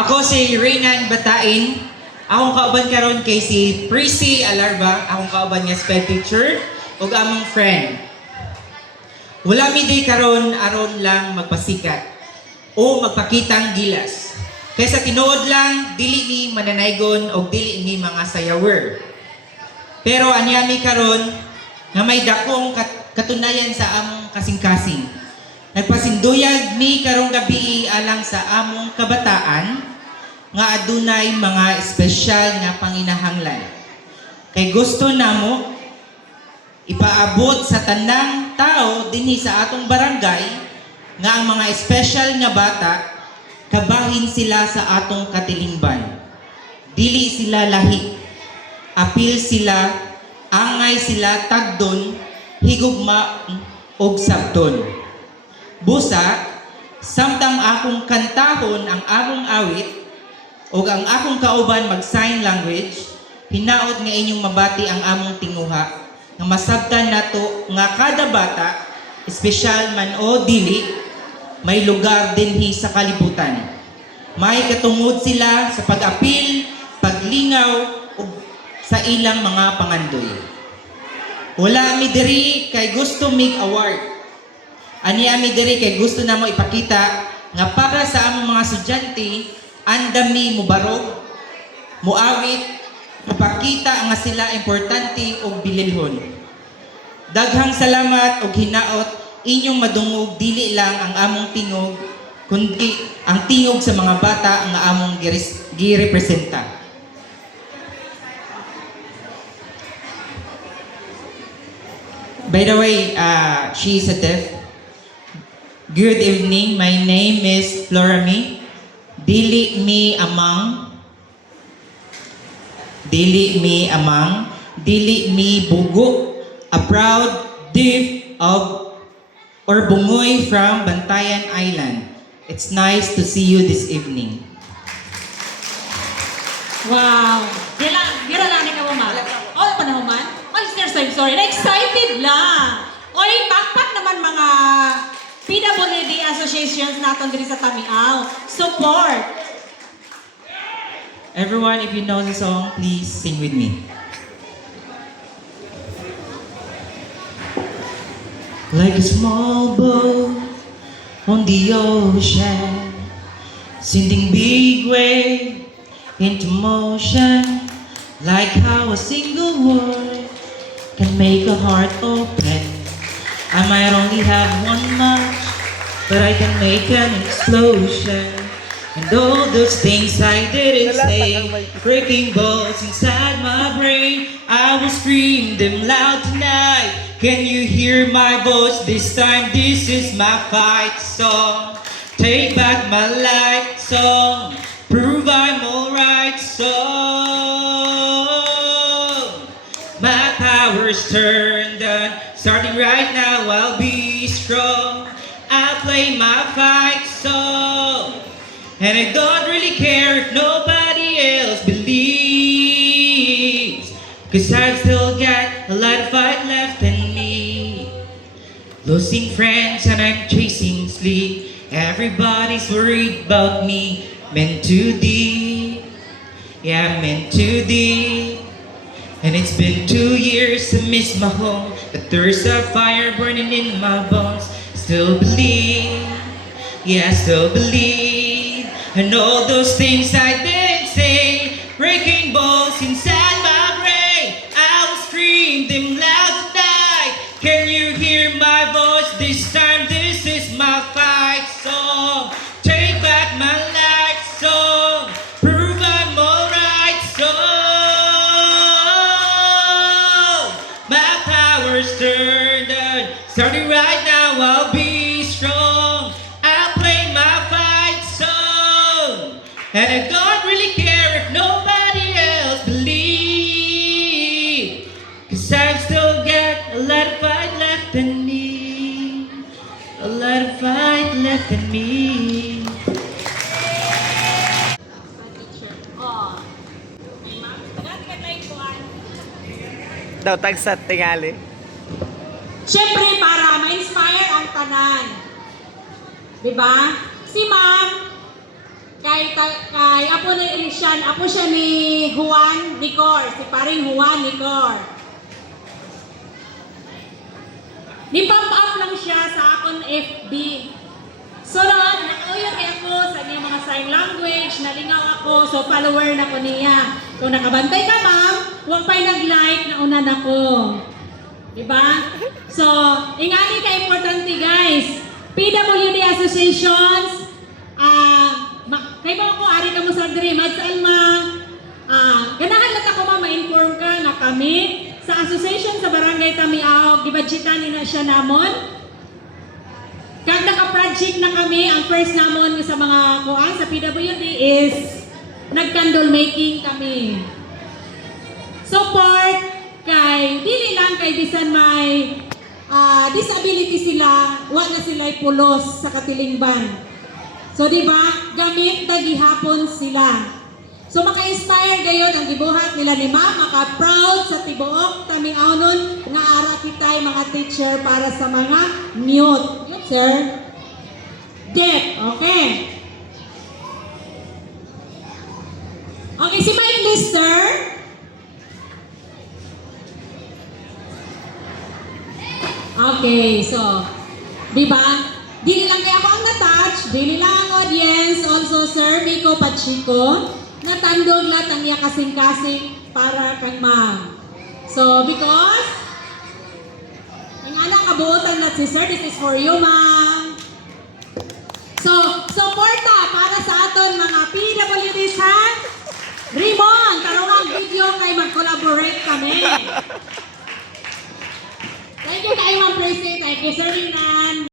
Ako si Reynan Batain. Akong kauban karon kay si Prissy Alarba. Akong kauban nga sped teacher ug among friend. Wala mi day karon aron lang magpasikat o magpakitang gilas. Kaysa tinuod lang dili ni mananaygon o dili ni mga sayawer. Pero anyami karon nga may dakong katunayan sa among kasing-kasing. Nagpasinduyag mi karong gabi alang sa among kabataan nga adunay mga espesyal nga panginahanglan. Kay gusto namo ipaabot sa tanang tao dinhi sa atong barangay nga ang mga espesyal nga bata kabahin sila sa atong katilingban. Dili sila lahi. Apil sila, angay sila tagdon, higugma og sabton. Busa, samtang akong kantahon ang akong awit o ang akong kauban mag-sign language, hinaot nga inyong mabati ang among tinguha nga masabtan nato nga kada bata, espesyal man o dili, may lugar dinhi sa kalibutan. May katungod sila sa pag-apil, paglingaw, o sa ilang mga pangandoy. Wala mi diri kay gusto mig award. Ani ami diri kay gusto namo ipakita nga para sa among mga estudyante andami mo barog, muawit, mapakita nga sila importante og bililhon. Daghang salamat og hinaot inyong madungog dili lang ang among tingog kundi ang tingog sa mga bata nga among girepresenta. By the way, she is a deaf. Good evening, my name is Florami. Dili mi amang, dili mi bugo, a proud deaf of or bungoy from Bantayan Island. It's nice to see you this evening. Wow! Dira lang ni ka mo ma. All pa na man? Ay, sir, sorry. Na-excited lang. Oy, pakpak naman mga PWD associations natin diri sa Tamiaw. Support! Everyone, if you know the song, please sing with me. Like a small boat on the ocean, sending big wave into motion, like how a single word can make a heart open. I might only have one match, but I can make an explosion. And all those things I didn't say, breaking balls inside my brain, I will scream them loud tonight. Can you hear my voice this time? This is my fight song. Take back my life song. Prove I'm alright song. My power's turned on. Starting right now, I'll be strong. I'll play my fight song. And I don't really care if nobody else believes, 'cause I've still got a lot of fight left in me. Losing friends and I'm chasing sleep. Everybody's worried about me. Meant too deep, yeah, meant too deep. And it's been 2 years I miss my home, but there's a fire burning in my bones. Still believe, yeah, I still believe. And all those things I didn't say, breaking balls inside my brain, I will scream them loud tonight. Can you hear my voice this time? This is my fight song. Take back my life song. Prove I'm alright song. My power's turned on. Starting right now, I'll be strong. I'll play my fight song. And I don't really care if nobody else believes, 'cause I've still got a lot of fight left in me. A lot of fight left in me. Oh. Daw tagsat tingali. Siyempre, para ma-inspire ang tanan. Diba? Si ma'am, kay Apo siya ni Juan Nicor, si paring Juan Nicor. Ni-pump up lang siya sa akong FB. So, nakauyan kay ako sa niya mga sign language, nalingaw ako, so follower na ko niya. Kung nakabantay ka, ma'am, huwag pa'y nag-like na unan ako. Diba? So, ingani ka importante guys. PWD associations, kay mo ako, ari ka mo sa Dre, Mads Alma, ganahan lang ako ma-inform ka na kami sa association sa Barangay Tamiao, gibadjitan na siya namon. Kag naka-project na kami, ang first namon sa mga kuan sa PWD is nag-candle making kami. Support kay, dili lang kay bisan may disability sila, wa na sila'y pulos sa katilingban. So, di ba, gamit na gihapon sila. So, maka-inspire gayon ang gibuhat nila ni Ma'am, maka-proud sa tibuok Tamiaonon nga ara kitay mga teacher para sa mga mute. Sir? Deaf. Okay. Okay, si Mike Lister. Okay, so, di ba? Dili lang kaya ako ang na-touch, dili lang ang audience, also Sir Miko Pachico, natandog lahat ang iya kasing-kasing para kang ma'am. So, because, ang anak kabuotan na si Sir, this is for you, ma'am. So, suporta para sa aton mga PWDs, ha? Raymond, tarungang video kay mag-collaborate kami. Thank you kay Ma'am Tracy, thank you Sir Linan.